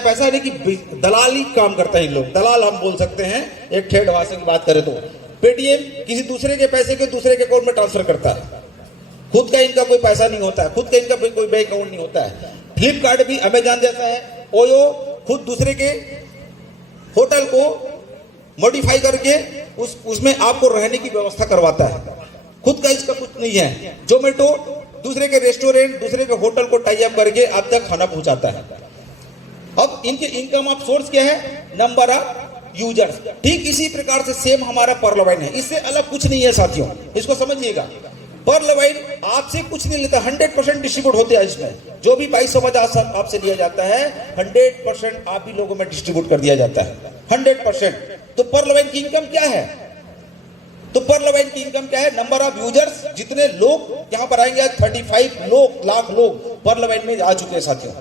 पैसा नहीं कि दलाली काम करते हैं लोग, दलाल हम बोल सकते हैं एक ठेठ भाषा की बात करें तो। पेटीएम किसी दूसरे के पैसे के दूसरे के अकाउंट में ट्रांसफर करता है, खुद का इनका कोई पैसा नहीं होता है, खुद का इनका कोई बैंक अकाउंट नहीं होता है। फ्लिपकार्ट भी अमेजॉन जैसा है, ओयो खुद दूसरे के होटल को मॉडिफाई करके उसमें आपको रहने की व्यवस्था करवाता है, खुद का इसका कुछ नहीं है। जोमेटो दूसरे के रेस्टोरेंट, दूसरे के होटल को टाई अप करके आप तक खाना पहुंचाता है। अब इनके इनकम ऑफ सोर्स क्या है? Number of users. ठीक इसी प्रकार से सेम हमारा पर्लवाइन है, इससे अलग कुछ नहीं है साथियों, इसको समझिएगा। पर्लवाइन आपसे कुछ नहीं लेता, 100% डिस्ट्रीब्यूट होते हैं इसमें। जो भी 2250 आपसे लिया जाता है 100% आप ही लोगों में डिस्ट्रीब्यूट कर दिया जाता है, 100%। तो पर्लवाइन की इनकम क्या है? तो पर्लवाइन की इनकम क्या है? नंबर ऑफ यूजर्स, जितने लोग यहां पर आएंगे, 35 लाख लोग पर्लवाइन में आ चुके हैं साथियों।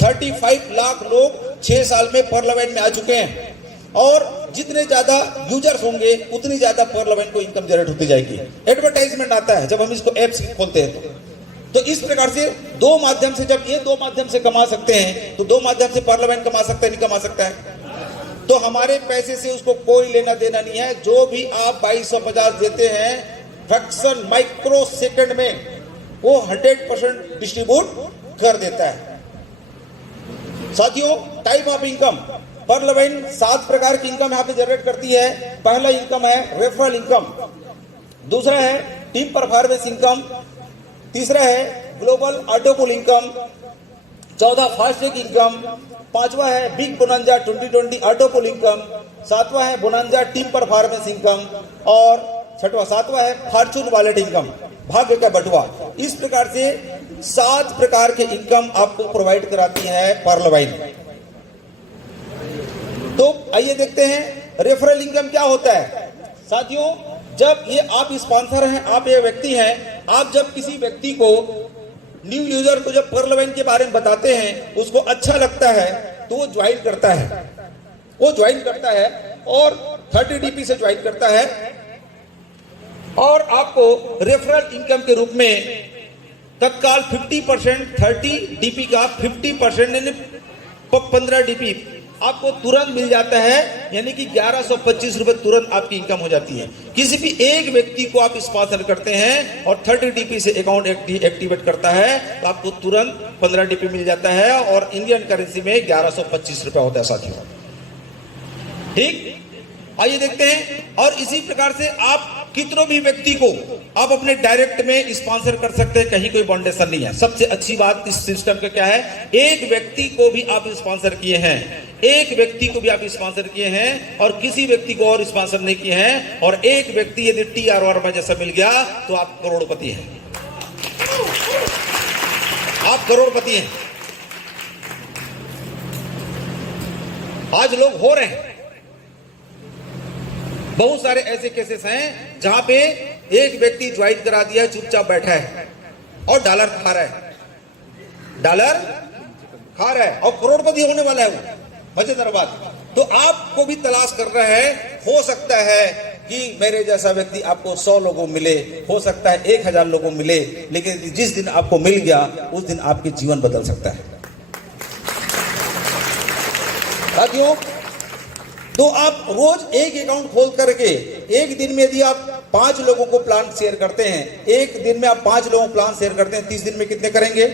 35 लाख लोग 6 साल में पर्लवाइन में आ चुके हैं, और जितने ज्यादा यूजर्स होंगे उतनी ज्यादा पर्लवाइन को इनकम जनरेट होती जाएगी। एडवर्टाइजमेंट आता है जब हम इसको एप्स खोलते हैं तो इस प्रकार से दो माध्यम से, जब ये दो माध्यम से कमा सकते हैं तो दो माध्यम से पर्लवाइन कमा सकता है, नहीं कमा सकता है? तो हमारे पैसे से उसको कोई लेना देना नहीं है। जो भी आप 2250 देते हैं फ्रैक्शन माइक्रो सेकंड में वो 100% डिस्ट्रीब्यूट कर देता है। साथियों, टाइप ऑफ इनकम, पर्लवाइन 7 प्रकार की इनकम यहाँ पे जनरेट करती है। पहला इनकम है रेफरल इनकम, दूसरा है टीम परफॉर्मेंस इनकम, तीसरा है ग्लोबल ऑटोपुल इनकम, चौथा फास्ट ट्रैक इनकम, पांचवा है बिग बोनांजा 2020 ऑटोपुल इनकम, सातवां है बोनांजा टीम परफॉर्मेंस इनकम, और सातवां है फॉर्चून वॉलेट इनकम, भाग्य का बटुआ। इस प्रकार से 7 प्रकार के इनकम आपको प्रोवाइड कराती है पर्लवाइन। तो आइए देखते हैं रेफरल इनकम क्या होता है। साथियों, जब ये आप स्पॉन्सर हैं, आप ये व्यक्ति हैं, आप जब किसी व्यक्ति को, न्यू यूजर को जब पर्लवाइन के बारे में बताते हैं, उसको अच्छा लगता है तो वो ज्वाइन करता है, और 30 DP से ज्वाइन करता है, और आपको रेफरल इनकम के रूप में तत्काल 50%, 30 DP का 50% यानी 15 DP आपको तुरंत मिल जाता है, यानी कि 1125 रुपए तुरंत आपकी इनकम हो जाती है। किसी भी एक व्यक्ति को आप स्पॉन्सर करते हैं और 30 DP से अकाउंट एक्टिवेट करता है तो आपको तुरंत 15 DP मिल जाता है, और इंडियन करेंसी में 1125 रुपए होता है साथियों। ठीक, आइए देखते हैं। और इसी प्रकार से आप कितनों भी व्यक्ति को आप अपने डायरेक्ट में स्पॉन्सर कर सकते हैं, कहीं कोई बाउंडेशन नहीं है। सबसे अच्छी बात इस सिस्टम का क्या है, एक व्यक्ति को भी आप स्पॉन्सर किए हैं, एक व्यक्ति को भी आप स्पॉन्सर किए हैं और किसी व्यक्ति को और स्पॉन्सर नहीं किए हैं, और एक व्यक्ति यदि TR में जैसा मिल गया तो आप करोड़पति हैं, आप करोड़पति हैं। आज लोग हो रहे हैं, बहुत सारे ऐसे केसेस हैं जहां पे एक व्यक्ति ज्वाइन करा दिया है, चुपचाप बैठा है और डॉलर खा रहा है और करोड़पति होने वाला है वो। मजेदार बात। तो आपको भी तलाश कर रहा है, हो सकता है कि मेरे जैसा व्यक्ति आपको 100 लोगों मिले, हो सकता है 1000 लोगों मिले, लेकिन जिस दिन आपको मिल गया उस दिन आपके जीवन बदल सकता है साथियों। तो आप रोज एक अकाउंट खोल करके एक दिन में यदि आप 5 लोगों को प्लान शेयर करते हैं, एक दिन में आप 5 लोगों को प्लान शेयर करते हैं, 30 दिन में कितने करेंगे?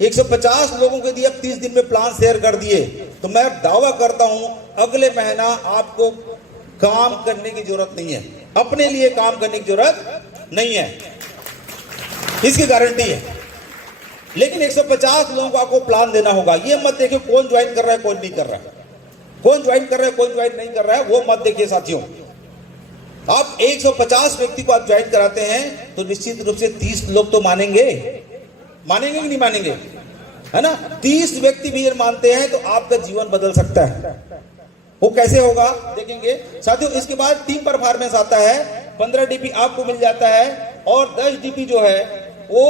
150 लोगों को यदि आप 30 दिन में प्लान शेयर कर दिए तो मैं दावा करता हूं अगले महीना आपको काम करने की जरूरत नहीं है, अपने लिए काम करने की जरूरत नहीं है, इसकी गारंटी है। लेकिन 150 लोगों को आपको प्लान देना होगा। ये मत देखिए कौन ज्वाइन कर रहा है कौन नहीं कर रहा है, कौन ज्वाइन कर रहा है कौन ज्वाइन नहीं कर रहा है, वो मत देखिए साथियों। आप 150 व्यक्ति को आप ज्वाइन कराते हैं तो निश्चित रूप से 30 लोग तो मानेंगे कि नहीं मानेंगे, है ना? 30 व्यक्ति भी ये मानते हैं तो आपका जीवन बदल सकता है। वो कैसे होगा देखेंगे साथियों। इसके बाद टीम परफॉर्मेंस आता है, 15 DP आपको मिल जाता है, और 10 DP जो है वो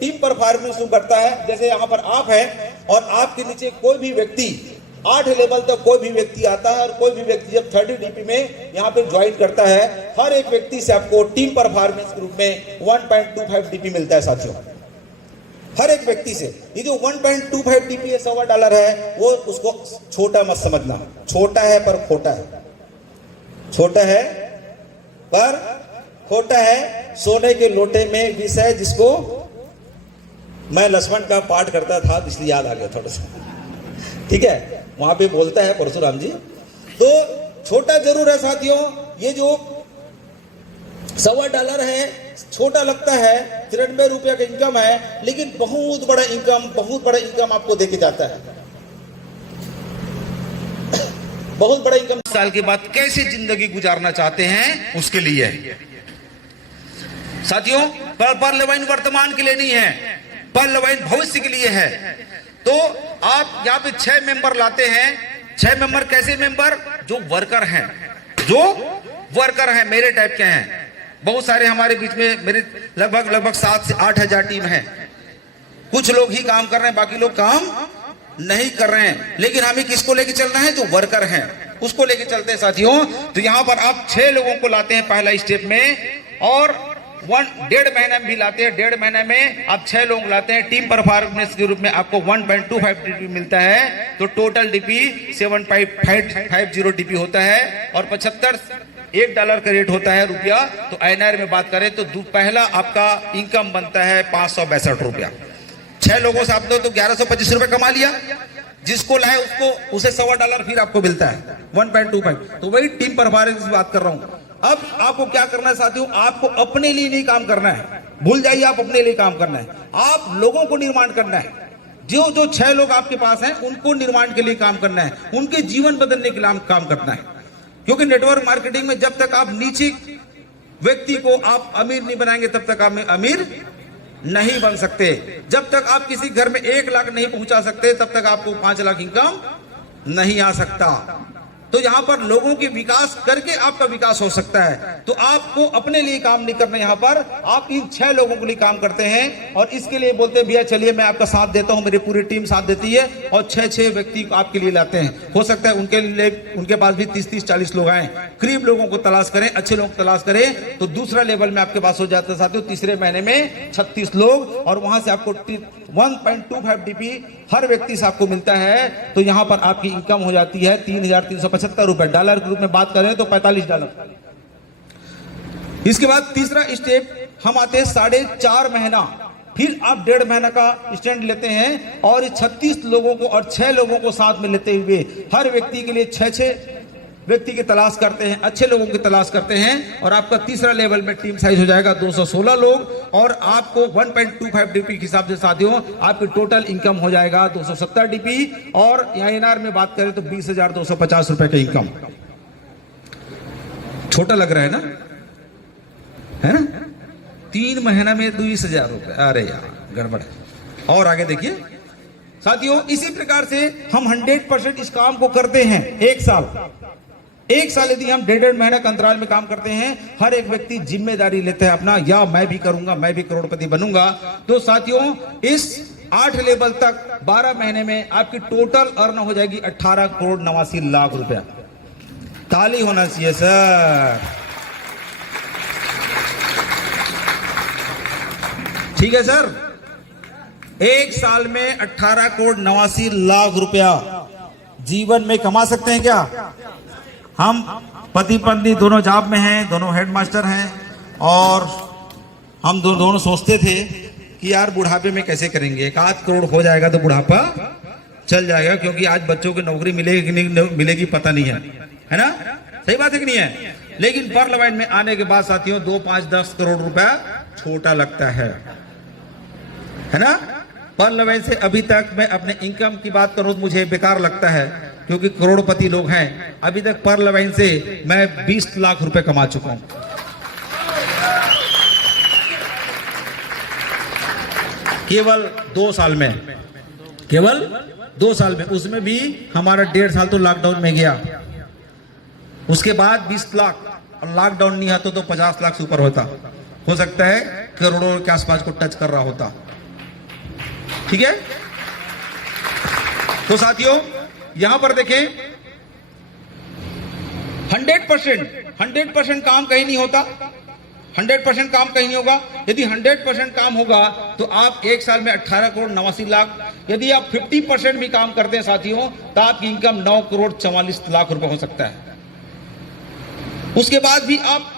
टीम परफॉर्मेंस करता है। जैसे यहाँ पर आप हैं और आपके नीचे कोई भी व्यक्ति 8 लेवल तक कोई भी व्यक्ति आता है, और कोई भी व्यक्ति जब 30 DP में यहाँ पे ज्वाइन करता है, हर एक व्यक्ति से आपको टीम परफॉर्मेंस के रूप में 1.25 DP मिलता है साथियों। हर एक व्यक्ति से। ये जो 1.25 DP $1.25 है, वो उसको छोटा मत समझना। छोटा है पर खोटा है, छोटा है पर खोटा है। सोने के लोटे में विष है, जिसको मैं लक्ष्मण का पाठ करता था इसलिए याद आ गया थोड़ा सा, ठीक है, वहां पे बोलता है परशुराम जी। तो छोटा जरूर है साथियों, ये जो $1.25 है, छोटा लगता है, 93 रुपया का इनकम है, लेकिन बहुत बड़ा इनकम आपको देके जाता है। बहुत बड़ा इनकम। साल के बाद कैसे जिंदगी गुजारना चाहते हैं, उसके लिए साथियों। पर लवाइन वर्तमान के लिए नहीं है, पर लवाइन भविष्य के लिए है। तो आप यहाँ पे 6 मेंबर लाते हैं। 6 मेंबर कैसे मेंबर? जो वर्कर हैं, मेरे टाइप के हैं। बहुत सारे हमारे बीच में, मेरे लगभग 7 से 8 हजार टीम है। कुछ लोग ही काम कर रहे हैं, बाकी लोग काम नहीं कर रहे हैं। लेकिन हमें किसको लेके चलना है? जो वर्कर हैं उसको लेके चलते हैं साथियों। तो यहां पर आप 6 लोगों को लाते हैं पहला स्टेप में, और 1.5 महीना में भी लाते हैं। 1.5 महीने में आप 6 लोग लाते हैं। टीम परफॉर्मेंस के रूप में आपको 1.25 DP मिलता है। तो टोटल DP 7.50 DP होता है, और 75 $1 का रेट होता है रुपया। तो INR में बात करें तो पहला आपका इनकम बनता है 562 रुपया। 6 लोगों से आप दो तो 1125 रुपए कमा लिया। जिसको लाए उसको उसे $1.25 फिर आपको मिलता है 1.25। तो वही टीम परफॉर्मेंस की बात कर रहा हूं। अब आपको क्या करना है साथियों? आपको अपने लिए नहीं काम करना है, भूल जाइए, आप अपने लिए काम करना है। आप लोगों को निर्माण करना है। जो 6 लोग आपके पास हैं, उनको निर्माण के लिए काम करना है, उनके जीवन बदलने के लिए काम करना है। क्योंकि नेटवर्क मार्केटिंग में जब तक आप नीचे व्यक्ति को आप अमीर नहीं बनाएंगे, तब तक आप अमीर नहीं बन सकते। जब तक आप किसी घर में 1 लाख नहीं पहुंचा सकते, तब तक आपको 5 लाख इनकम नहीं आ सकता। तो यहां पर लोगों के विकास करके आपका विकास हो सकता है। तो आपको अपने लिए काम नहीं करना, यहां पर आप इन 6 लोगों के लिए काम करते हैं। और इसके लिए बोलते हैं भैया चलिए मैं आपका साथ देता हूं, मेरी पूरी टीम साथ देती है, और 6 व्यक्ति को आपके लिए लाते हैं। हो सकता है उनके पास भी 30-40 लोग आए। करीब लोगों को तलाश करें, अच्छे लोगों को तलाश करें, तो दूसरा लेवल में आपके पास हो जाता है साथियों। तीसरे महीने में 36 लोग, और वहां से आपको 1.25 DP हर व्यक्ति से आपको मिलता है। तो यहां पर आपकी इनकम हो जाती है 3,375 रुपए। डॉलर के रूप में बात करें तो $45। इसके बाद तीसरा स्टेप हम आते हैं 4.5 महीना। फिर आप 1.5 महीना का स्टैंड लेते हैं, और 36 लोगों को और 6 लोगों को साथ में लेते हुए हर व्यक्ति के लिए 6 व्यक्ति की तलाश करते हैं, अच्छे लोगों की तलाश करते हैं। और आपका तीसरा लेवल में टीम साइज हो जाएगा 216 लोग, और आपको 1.25 DP के हिसाब से साथियों आपकी टोटल इनकम हो जाएगा 270 DP। और INR में बात करें तो 20,250 रुपए का इनकम। छोटा लग रहा है ना, है ना? 3 महीना में 20,000 रुपए, अरे यार गड़बड़ है। और आगे देखिए साथियों, इसी प्रकार से हम 100% इस काम को करते हैं। 1 साल यदि हम 1.5 महीना का अंतराल में काम करते हैं, हर एक व्यक्ति जिम्मेदारी लेता है अपना, या मैं भी करूंगा, मैं भी करोड़पति बनूंगा। तो साथियों इस 8 लेवल तक 12 महीने में आपकी टोटल अर्न हो जाएगी 18,89,00,000 रुपया। ताली होना चाहिए सर, ठीक है सर। 1 साल में 18,89,00,000 रुपया जीवन में कमा सकते हैं क्या? हम पति पत्नी दोनों जॉब में हैं, दोनों हेडमास्टर हैं, और हम दोनों सोचते थे कि यार बुढ़ापे में कैसे करेंगे। 1 करोड़ हो जाएगा तो बुढ़ापा चल जाएगा, क्योंकि आज बच्चों की नौकरी मिलेगी कि नहीं मिलेगी पता नहीं है ना? सही बात है कि नहीं है? लेकिन पर लवाइन में आने के बाद साथियों 2, 5, 10 करोड़ रुपया छोटा लगता है ना? पर लवाइन से अभी तक मैं अपने इनकम की बात करूं तो मुझे बेकार लगता है, क्योंकि करोड़पति लोग हैं। अभी तक पर लवाइन से मैं 20 लाख रुपए कमा चुका हूं, केवल 2 साल में, केवल 2 साल में। उसमें भी हमारा 1.5 साल तो लॉकडाउन में गया, उसके बाद 20 लाख, और लॉकडाउन नहीं आता तो 50 लाख से ऊपर होता, हो सकता है करोड़ों के आसपास को टच कर रहा होता, ठीक है। तो साथियों यहां पर देखें 100% काम कहीं नहीं होता, 100% काम कहीं नहीं होगा। यदि 100% काम होगा तो आप एक साल में 18 करोड़ 89 लाख, यदि आप 50% भी काम करते हैं साथियों तो आपकी इनकम 9 करोड़ 44 लाख रुपए हो सकता है। उसके बाद भी आप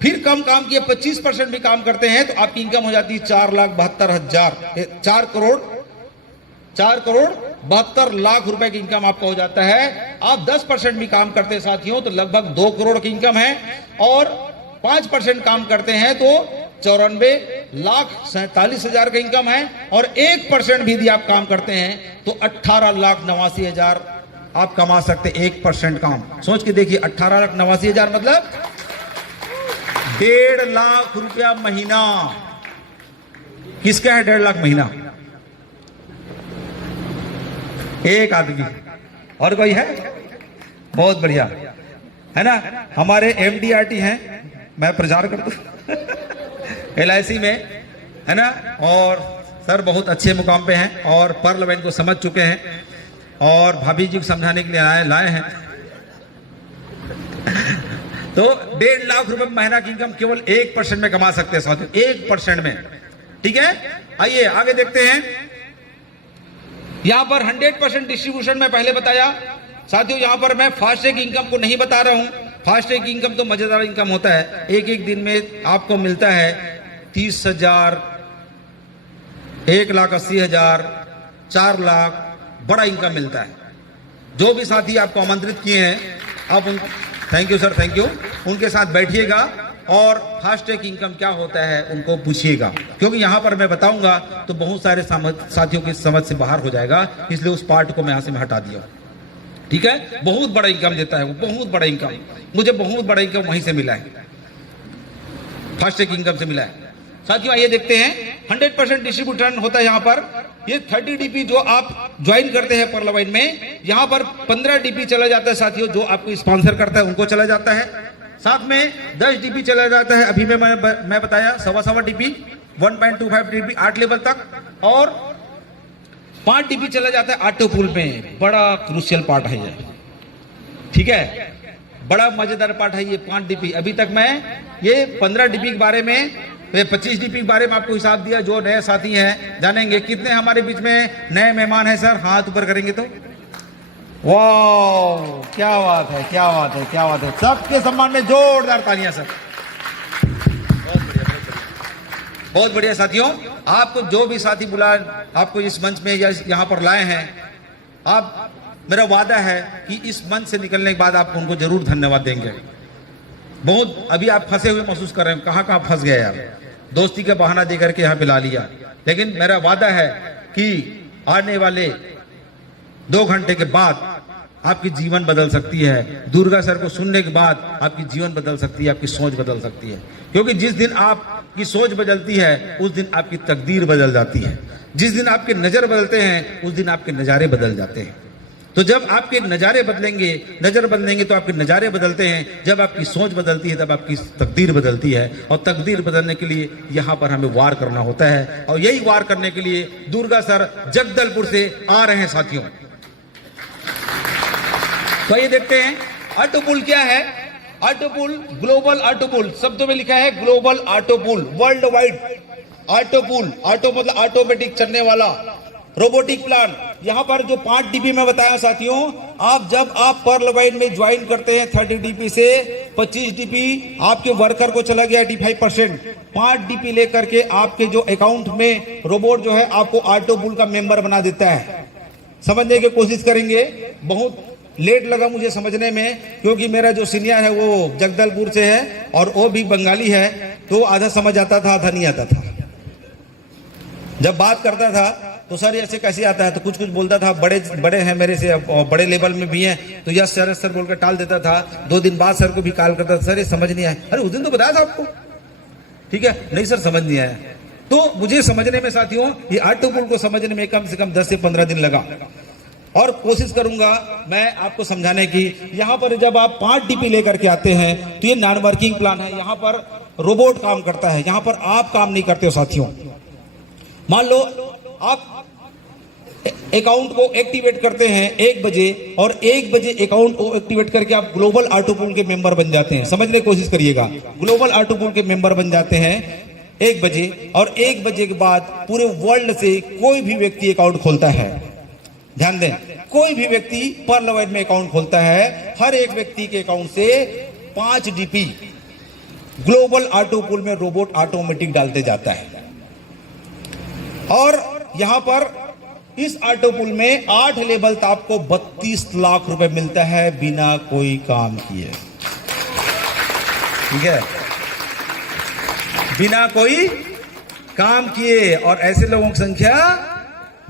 फिर कम काम किए 25% भी काम करते हैं तो आपकी इनकम हो जाती है 4 करोड़ 72 लाख रुपए की इनकम आपका हो जाता है। आप 10% भी काम करते हैं साथियों तो लगभग 2 करोड़ की इनकम है, और 5% काम करते हैं तो 94,47,000 का इनकम है, और 1% भी यदि आप काम करते हैं तो 18,89,000 आप कमा सकते हैं। 1% काम, सोच के देखिए 18,89,000 मतलब 1.5 लाख रुपया महीना। किसका है 1.5 लाख महीना? एक आदमी, और कोई है? बहुत बढ़िया है ना। हमारे MDRT हैं, मैं प्रचार करता हूं LIC में, है ना, और सर बहुत अच्छे मुकाम पे हैं और पार्लियामेंट को समझ चुके हैं और भाभी जी को समझाने के लिए लाए हैं। तो 1.5 लाख रुपए महीना की इनकम केवल 1% में कमा सकते हैं साथियों, 1% में। ठीक है, आइए आगे देखते हैं। यहां पर 100% डिस्ट्रीब्यूशन में पहले बताया साथियों। यहां पर मैं फास्ट ट्रैक इनकम को नहीं बता रहा हूं। फास्ट ट्रैक इनकम तो मजेदार इनकम होता है, एक दिन में आपको मिलता है 30,000, 1,80,000, 4 लाख, बड़ा इनकम मिलता है। जो भी साथी आपको आमंत्रित किए हैं आप thank you sir, thank you, उनके साथ बैठिएगा और फास्ट ट्रैक इनकम क्या होता है उनको पूछिएगा, क्योंकि यहां पर मैं बताऊंगा तो बहुत सारे साथियों की समझ से बाहर हो जाएगा, इसलिए उस पार्ट को मैं यहां से हटा दिया। ठीक है, बहुत बड़ा इनकम देता है वो, बहुत बड़ा इनकम। मुझे बहुत बड़ा इनकम वहीं से मिला है, फास्ट ट्रैक इनकम से मिला है। साथियों आइए देखते हैं, 100% डिस्ट्रीब्यूशन होता है यहाँ पर। ये 30 DP जो आप ज्वाइन करते हैं पार्लियामेंट में, यहाँ पर 15 DP चला जाता है साथियों, जो आपको स्पॉन्सर करता है उनको चला जाता है। साथ में 10 DP चला जाता है, अभी मैं बताया 1.25 DP, 1.25 DP 8 लेवल तक, और 5 DP चला जाता है ऑटो पूल में। बड़ा क्रूशियल पार्ट है ये, ठीक है, बड़ा मजेदार पार्ट है ये 5 DP। अभी तक मैं ये 15 DP के बारे में, 25 DP के बारे में आपको हिसाब दिया। जो नए साथी हैं जानेंगे। कितने हमारे बीच में नए मेहमान हैं सर? हाथ ऊपर करेंगे तो वाह, क्या बात है, क्या बात है, क्या बात है। सबके सम्मान में जोरदार तालियां सर। बहुत बढ़िया साथियों, आपको जो भी साथी बुला आपको इस मंच में या यहाँ पर लाए हैं, आप, मेरा वादा है कि इस मंच से निकलने के बाद आप उनको जरूर धन्यवाद देंगे। बहुत अभी आप फंसे हुए महसूस कर रहे हैं, कहाँ फंस गए यार, दोस्ती का बहाना देकर के यहाँ पे ला लिया। लेकिन मेरा वादा है कि आने वाले 2 घंटे के बाद आपकी जीवन बदल सकती है। दुर्गा सर को सुनने के बाद आपकी जीवन बदल सकती है, आपकी सोच बदल सकती है, क्योंकि जिस दिन आपकी सोच बदलती है उस दिन आपकी तकदीर बदल जाती है। जिस दिन आपके नजर बदलते हैं उस दिन आपके नजारे बदल जाते हैं। तो जब आपके नजारे बदलेंगे, नजर बदलेंगे तो आपके नजारे बदलते हैं। जब आपकी सोच बदलती है तब आपकी तकदीर बदलती है, और तकदीर बदलने के लिए यहाँ पर हमें वार करना होता है। और यही वार करने के लिए दुर्गा सर जगदलपुर से आ रहे हैं साथियों। तो ये देखते हैं ऑटो पूल क्या है। Auto pool, global auto pool, शब्दों में लिखा है global auto pool, world wide auto pool. Auto मतलब ऑटोमेटिक चलने वाला रोबोटिक प्लान। यहाँ पर जो 5 DP में बताया साथियों, जब आप पार्लियामेंट में ज्वाइन करते हैं 30 DP से 25 DP आपके वर्कर को चला गया 85%। 5 DP लेकर के आपके जो अकाउंट में रोबोट जो है आपको ऑटो पूल का मेंबर बना देता है। समझने की कोशिश करेंगे। बहुत लेट लगा मुझे समझने में, क्योंकि मेरा जो सीनियर है वो जगदलपुर से है और वो भी बंगाली है, तो आधा समझ आता था आधा नहीं आता था। जब बात करता था तो सर ऐसे कैसे आता है, तो कुछ कुछ बोलता था। बड़े हैं मेरे से, बड़े लेवल में भी हैं, तो यस सर बोल कर टाल देता था। 2 दिन बाद सर को भी कॉल करता था, सर ये समझ नहीं आया। अरे उस दिन तो बताया था आपको, ठीक है, नहीं सर समझ नहीं आया। तो मुझे समझने में साथियों, ये ऑटो पूल को समझने में कम से कम 10 से 15 दिन लगा, और कोशिश करूंगा मैं आपको समझाने की। यहाँ पर जब आप 5 DP लेकर के आते हैं तो ये नॉन वर्किंग प्लान है। यहाँ पर रोबोट काम करता है, यहाँ पर आप काम नहीं करते हो साथियों। मान लो आप अकाउंट को एक्टिवेट करते हैं 1 बजे, और 1 बजे अकाउंट को एक्टिवेट करके आप ग्लोबल ऑटो पूल के मेंबर बन जाते हैं। समझने की कोशिश करिएगा, ग्लोबल ऑटो पूल के मेंबर बन जाते हैं। 1 बजे, और 1 बजे के बाद पूरे वर्ल्ड से कोई भी व्यक्ति अकाउंट खोलता है, ध्यान दें, कोई भी व्यक्ति पर्ल वाइड में अकाउंट खोलता है, हर एक व्यक्ति के अकाउंट से 5 DP ग्लोबल ऑटो पूल में रोबोट ऑटोमेटिक डालते जाता है। और यहां पर इस ऑटो पूल में 8 लेवल तो आपको 32 लाख रुपए मिलता है बिना कोई काम किए, ठीक है, बिना कोई काम किए। और ऐसे लोगों की संख्या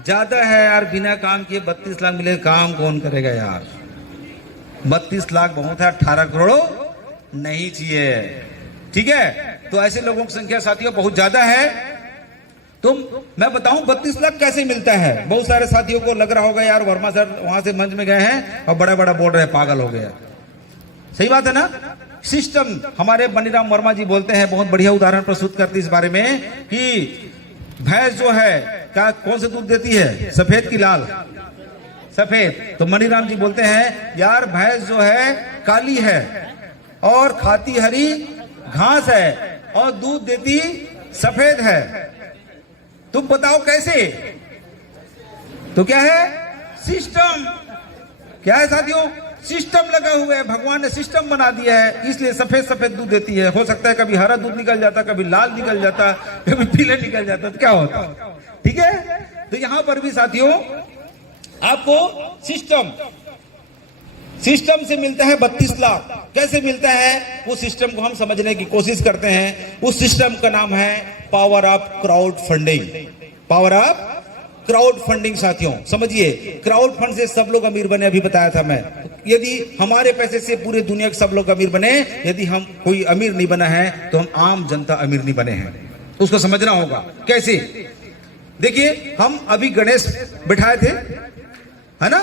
ज्यादा है यार, बिना काम किए 32 लाख मिले, काम कौन करेगा यार? 32 लाख बहुत है, 18 करोड़ नहीं चाहिए, ठीक है। तो ऐसे लोगों की संख्या साथियों बहुत ज्यादा है। तो मैं बताऊं 32 लाख कैसे मिलता है? बहुत सारे साथियों को लग रहा होगा यार वर्मा सर वहां से मंच में गए हैं और बड़ा बड़ा बोल रहे हैं, पागल हो गया। सही बात है ना? सिस्टम हमारे बनीराम वर्मा जी बोलते हैं, बहुत बढ़िया उदाहरण प्रस्तुत करते हैं इस बारे में कि भैंस जो है क्या कौन से दूध देती है, सफेद की लाल? सफेद। तो मणिराम जी बोलते हैं यार भैंस जो है काली है और खाती हरी घास है और दूध देती सफेद है, तुम बताओ कैसे? तो क्या है? सिस्टम। क्या है साथियों? सिस्टम लगा हुआ है, भगवान ने सिस्टम बना दिया है, इसलिए सफेद सफेद दूध देती है। हो सकता है कभी हरा दूध निकल जाता, कभी लाल निकल जाता, कभी पीले निकल जाता, तो क्या होता? ठीक है। तो यहां पर भी साथियों आपको सिस्टम से मिलता है 32 लाख। कैसे मिलता है वो सिस्टम को हम समझने की कोशिश करते हैं। उस सिस्टम का नाम है power of crowd funding. Power of crowd funding साथियों समझिए, क्राउड फंड से सब लोग अमीर बने, अभी बताया था मैं। यदि हमारे पैसे से पूरे दुनिया के सब लोग अमीर बने, यदि हम कोई अमीर नहीं बना है तो हम आम जनता अमीर नहीं बने हैं। उसको समझना होगा कैसे। देखिए हम अभी गणेश बिठाए थे, है ना,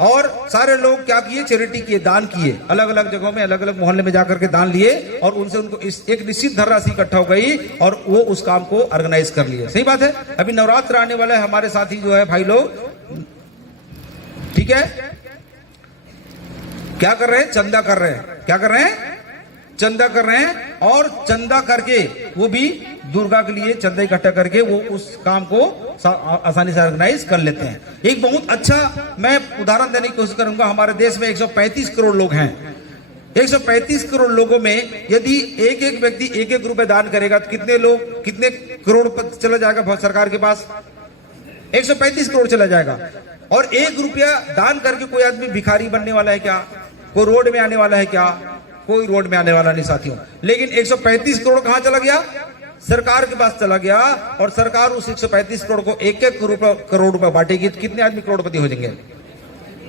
और सारे लोग क्या किए? चैरिटी किए, दान किए, अलग अलग जगहों में अलग अलग मोहल्ले में जाकर के दान लिए और उनसे उनको एक निश्चित धनराशि इकट्ठा हो गई और वो उस काम को ऑर्गेनाइज कर लिए। सही बात है। अभी नवरात्र आने वाले हमारे साथी जो है भाई लोग, ठीक है, क्या कर रहे हैं? चंदा कर रहे हैं। क्या कर रहे हैं? चंदा कर रहे हैं। और चंदा करके वो भी दुर्गा के लिए चंदा इकट्ठा करके वो उस काम को आसानी से ऑर्गेनाइज कर लेते हैं। एक बहुत अच्छा मैं उदाहरण देने की कोशिश करूंगा। हमारे देश में 135 करोड़ लोग हैं। 135 करोड़ लोगों में यदि एक एक व्यक्ति 1-1 रुपए दान करेगा तो कितने करोड़ चला जाएगा सरकार के पास? 135 करोड़ चला जाएगा। और 1 रुपया दान करके कोई आदमी भिखारी बनने वाला है क्या? कोई रोड में आने वाला है क्या? कोई रोड में आने वाला नहीं साथियों। लेकिन 135 करोड़ कहां चला गया? सरकार के पास चला गया। और सरकार उस 135 करोड़ को 1-1 करोड़ रुपए बांटेगी तो कितने आदमी करोड़पति हो जाएंगे?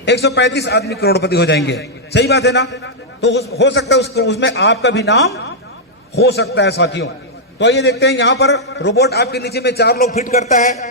135 आदमी करोड़पति हो जाएंगे। सही बात है ना? तो हो सकता है उसमें आपका भी नाम हो सकता है साथियों। तो आइए देखते हैं, यहां पर रोबोट आपके नीचे में 4 लोग फिट करता है।